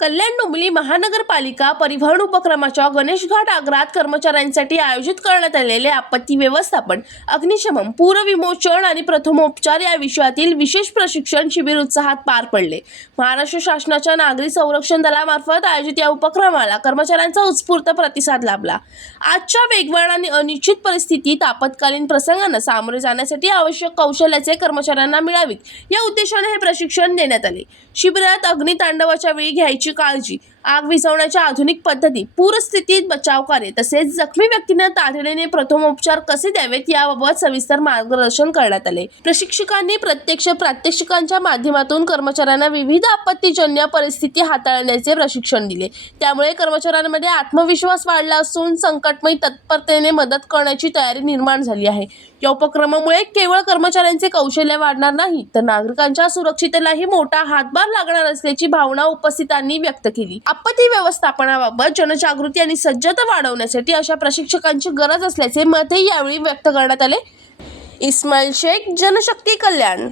कल्याण डोंबिवली महानगरपालिका परिवहन उपक्रमाच्या गणेश घाट आगारात कर्मचाऱ्यांसाठी आयोजित करण्यात आलेले आपत्ती व्यवस्थापन, अग्निशमन, पूर विमोचन आणि प्रथमोपचार या विषयातील विशेष प्रशिक्षण शिबिर उत्साहात पार पडले. महाराष्ट्र शासनाच्या नागरी संरक्षण दलामार्फत आयोजित या उपक्रमाला कर्मचाऱ्यांचा उत्स्फूर्त प्रतिसाद लाभला. आजच्या वेगवान आणि अनिश्चित परिस्थितीत आपत्कालीन प्रसंगांना सामोरे जाण्यासाठी आवश्यक कौशल्याचे कर्मचाऱ्यांना मिळावीत या उद्देशाने हे प्रशिक्षण देण्यात आले. शिबिरात अग्नितांडवाच्या वेळी घ्यायची काळजी, आग विझवण्याच्या आधुनिक पद्धती, पूरस्थितीत बचाव कार्य तसेच जखमी व्यक्तींना तातडीने प्रथमोपचार कसे द्यावेत याबाबत सविस्तर मार्गदर्शन करण्यात आले. प्रशिक्षकांनी प्रत्यक्ष प्रात्यक्षिकांच्या माध्यमातून कर्मचाऱ्यांना विविध आपत्तीजन्य परिस्थिती हाताळण्याचे प्रशिक्षण दिले. त्यामुळे कर्मचाऱ्यांमध्ये आत्मविश्वास वाढला असून संकटमय तत्परतेने मदत करण्याची तयारी निर्माण झाली आहे. या उपक्रमामुळे केवळ कर्मचाऱ्यांचे कौशल्य वाढणार नाही तर नागरिकांच्या सुरक्षिततेलाही मोठा हातभार लागणार असल्याची भावना उपस्थितांनी व्यक्त केली. आपत्ती व्यवस्थापनाबाबत जनजागृती आणि सज्जता वाढवण्यासाठी अशा प्रशिक्षकांची गरज असल्याचे मतही यावेळी व्यक्त करण्यात आले. इस्माईल शेख, जनशक्ती कल्याण.